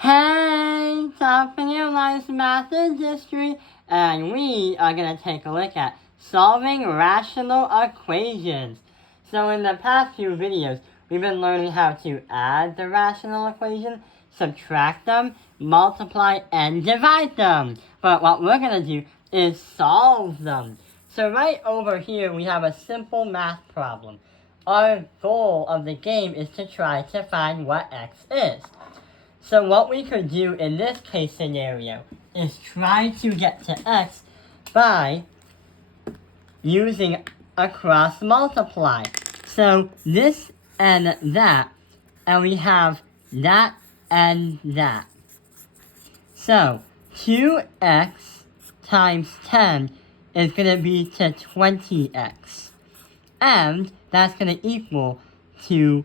Hey, Talking Airlines Math and History, and we are going to take a look at solving rational equations. So in the past few videos, we've been learning how to add the rational equation, subtract them, multiply, and divide them. But what we're going to do is solve them. So right over here, we have a simple math problem. Our goal of the game is to try to find what x is. So what we could do in this case scenario is try to get to x by using a cross multiply. So this and that, and we have that and that. So 2x times 10 is going to be to 20x. And that's going to equal to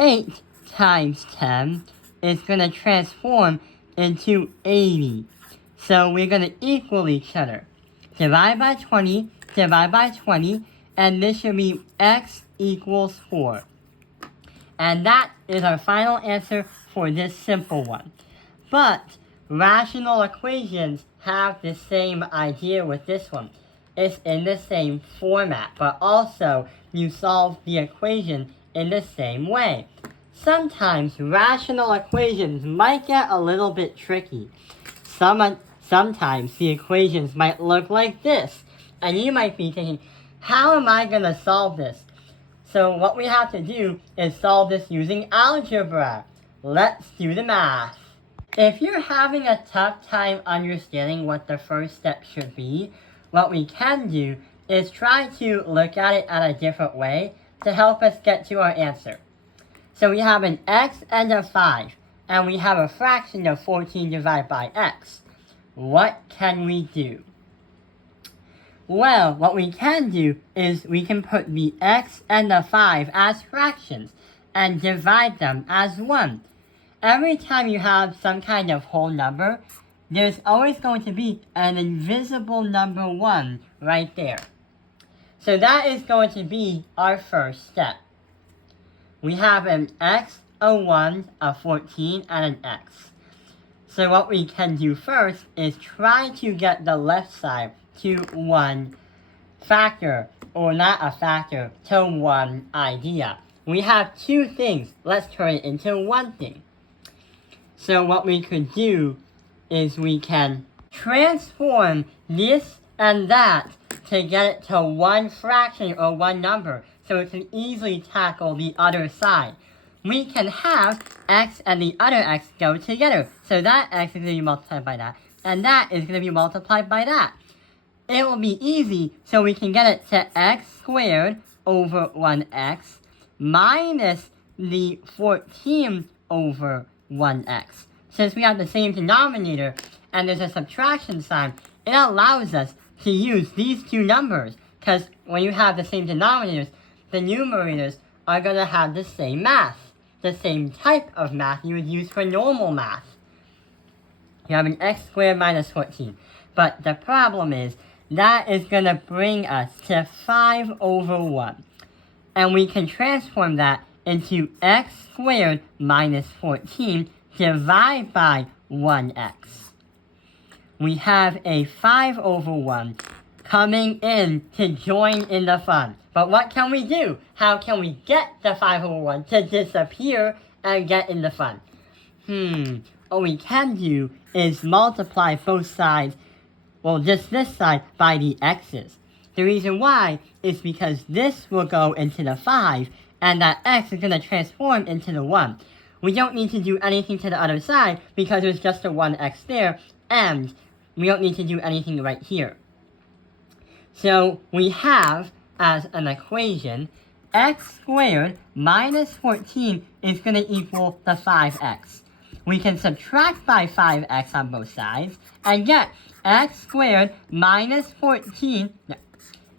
8 times 10 is going to transform into 80. So we're going to equal each other. Divide by 20, divide by 20, and this should be x equals 4. And that is our final answer for this simple one. But rational equations have the same idea with this one. It's in the same format, but also you solve the equation in the same way. Sometimes rational equations might get a little bit tricky. Sometimes the equations might look like this, and you might be thinking, how am I going to solve this? So what we have to do is solve this using algebra. Let's do the math. If you're having a tough time understanding what the first step should be, what we can do is try to look at it at a different way to help us get to our answer. So we have an x and a 5, and we have a fraction of 14 divided by x. What can we do? Well, what we can do is we can put the x and the 5 as fractions and divide them as 1. Every time you have some kind of whole number, there's always going to be an invisible number 1 right there. So that is going to be our first step. We have an x, a 1, a 14, and an x. So what we can do first is try to get the left side to 1 factor, or not a factor, to 1 idea. We have two things. Let's turn it into one thing. So what we could do is we can transform this and that to get it to one fraction or one number, so it can easily tackle the other side. We can have x and the other x go together. So that x is going to be multiplied by that, and that is going to be multiplied by that. It will be easy, so we can get it to x squared over 1x minus the 14 over 1x. Since we have the same denominator and there's a subtraction sign, it allows us to use these two numbers, because when you have the same denominators, the numerators are going to have the same math, the same type of math you would use for normal math. You have an x squared minus 14. But the problem is, that is going to bring us to 5 over 1. And we can transform that into x squared minus 14 divided by 1x. We have a 5 over 1 coming in to join in the fun. But what can we do? How can we get the 5 over 1 to disappear and get in the fun? What we can do is multiply both sides, well, just this side, by the x's. The reason why is because this will go into the 5, and that x is going to transform into the 1. We don't need to do anything to the other side because there's just a 1x there, and we don't need to do anything right here. So we have, as an equation, x squared minus 14 is going to equal the 5x. We can subtract by 5x on both sides and get x squared minus 14,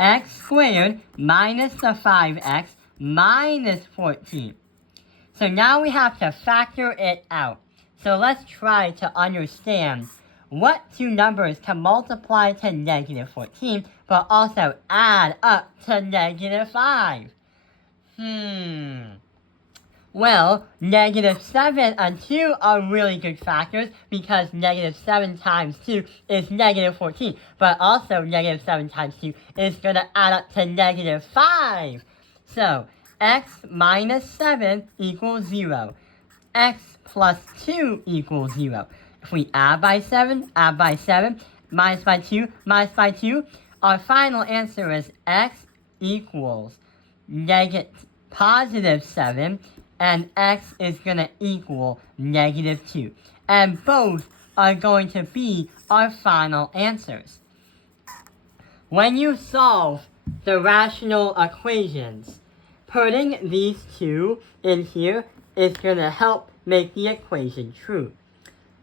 x squared minus the 5x minus 14. So now we have to factor it out. So let's try to understand what two numbers can multiply to negative 14, but also add up to negative 5. Well, negative 7 and 2 are really good factors because negative 7 times 2 is negative 14. But also negative 7 times 2 is going to add up to negative 5. So, x minus 7 equals 0. X plus 2 equals 0. If we add by 7, minus by 2, minus by 2, our final answer is x equals positive 7, and x is going to equal negative 2. And both are going to be our final answers. When you solve the rational equations, putting these two in here is going to help make the equation true.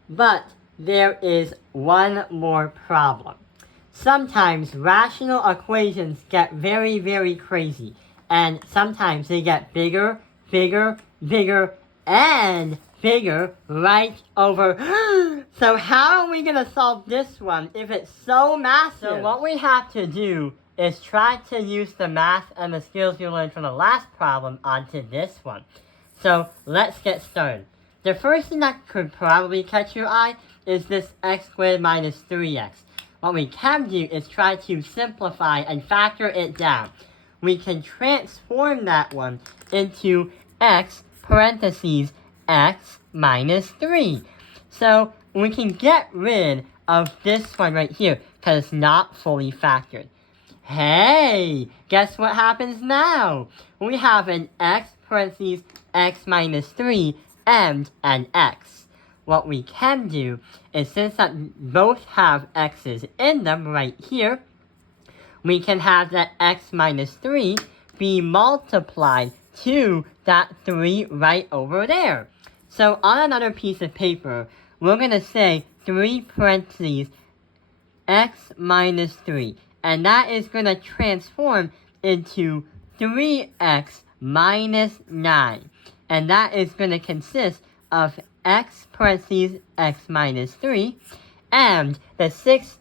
But there is one more problem. Sometimes rational equations get very, very crazy, and sometimes they get bigger, and bigger right over. So how are we going to solve this one if it's so massive? So what we have to do is try to use the math and the skills you learned from the last problem onto this one. So let's get started. The first thing that could probably catch your eye is this x squared minus 3x. What we can do is try to simplify and factor it down. We can transform that one into x parentheses x minus 3. So we can get rid of this one right here because it's not fully factored. Hey, guess what happens now? We have an x parentheses x minus 3 and an x. What we can do is, since that both have x's in them right here, we can have that x minus 3 be multiplied to that 3 right over there. So on another piece of paper, we're going to say 3 parentheses x minus 3. And that is going to transform into 3x minus 9. And that is going to consist of x parentheses x minus 3. And the 6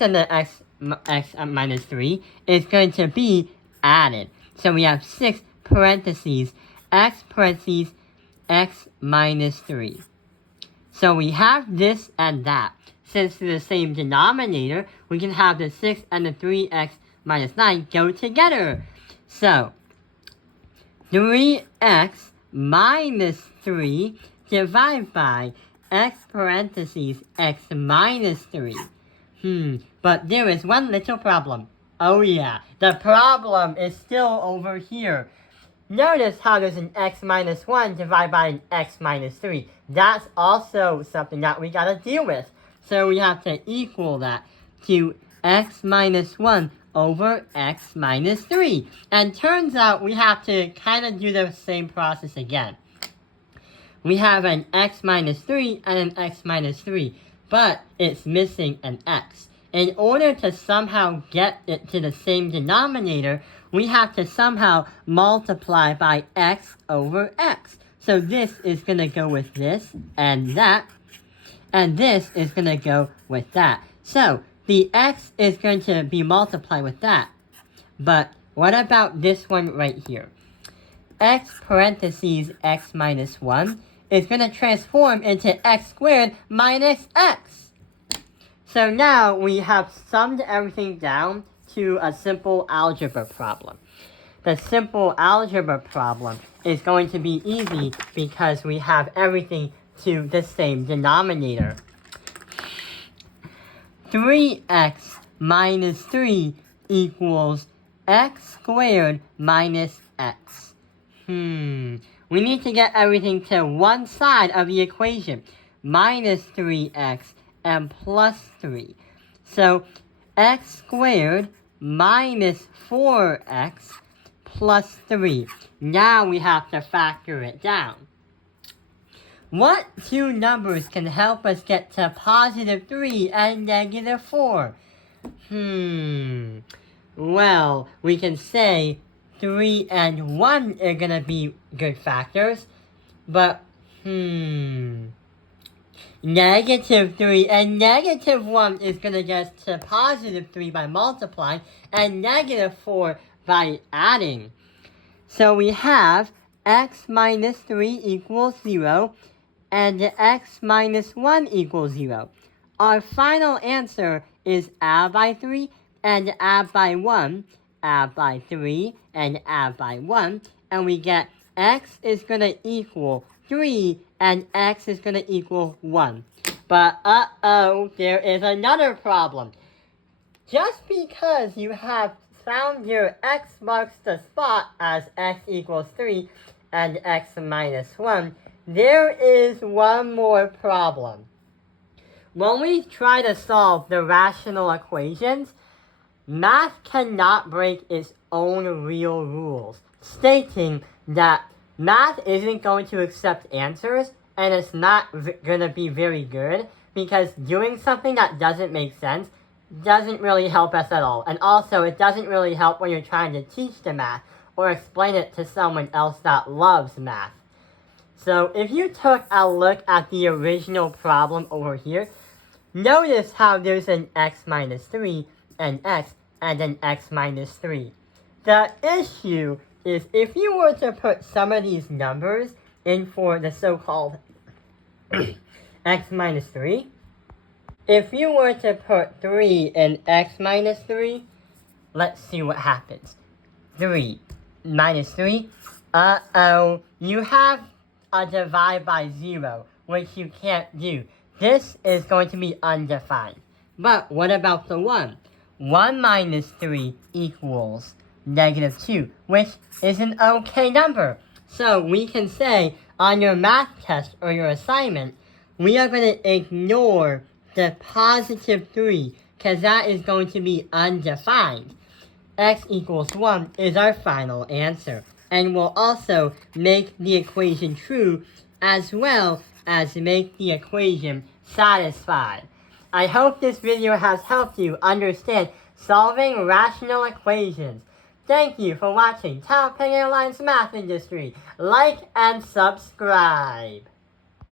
and the x minus 3 is going to be added. So we have 6 parentheses x parentheses x minus 3. So we have this and that. Since they're the same denominator, we can have the 6 and the 3x minus 9 go together. So 3x minus 3 divided by x parentheses x minus 3. But there is one little problem. Oh yeah, the problem is still over here. Notice how there's an x minus 1 divided by an x minus 3. That's also something that we gotta deal with. So we have to equal that to x minus 1 over x minus 3. And turns out we have to kind of do the same process again. We have an x minus 3 and an x minus 3, but it's missing an x. In order to somehow get it to the same denominator, we have to somehow multiply by x over x. So this is going to go with this and that, and this is going to go with that. So the x is going to be multiplied with that. But what about this one right here? X parentheses x minus 1 is going to transform into x squared minus x. So now we have summed everything down to a simple algebra problem. The simple algebra problem is going to be easy because we have everything to the same denominator. 3x minus 3 equals x squared minus x. We need to get everything to one side of the equation. Minus 3x and plus 3. So x squared minus 4x plus 3. Now we have to factor it down. What two numbers can help us get to positive 3 and negative 4? Well, we can say 3 and 1 are going to be good factors, but negative 3 and negative 1 is going to get us to positive 3 by multiplying, and negative 4 by adding. So we have x minus 3 equals 0, and x minus 1 equals 0. Our final answer is add by 3 and add by 1, add by 3 and add by 1, and we get x is going to equal 3 and x is going to equal 1. But uh-oh, there is another problem. Just because you have found your x marks the spot as x equals 3 and x minus 1, there is one more problem. When we try to solve the rational equations, math cannot break its own real rules, stating that math isn't going to accept answers and it's not going to be very good because doing something that doesn't make sense doesn't really help us at all. And also, it doesn't really help when you're trying to teach the math or explain it to someone else that loves math. So if you took a look at the original problem over here, notice how there's an x minus 3, an x, and an x minus 3. The issue is if you were to put some of these numbers in for the so-called x minus 3, if you were to put 3 in x minus 3, let's see what happens. 3 minus 3, uh-oh, you have a divide by 0, which you can't do. This is going to be undefined. But what about the 1? 1 minus 3 equals negative 2, which is an okay number. So we can say on your math test or your assignment, we are going to ignore the positive 3 because that is going to be undefined. X equals 1 is our final answer, and will also make the equation true as well as make the equation satisfied. I hope this video has helped you understand solving rational equations. Thank you for watching Taopeng Airlines Math Industry. Like and subscribe.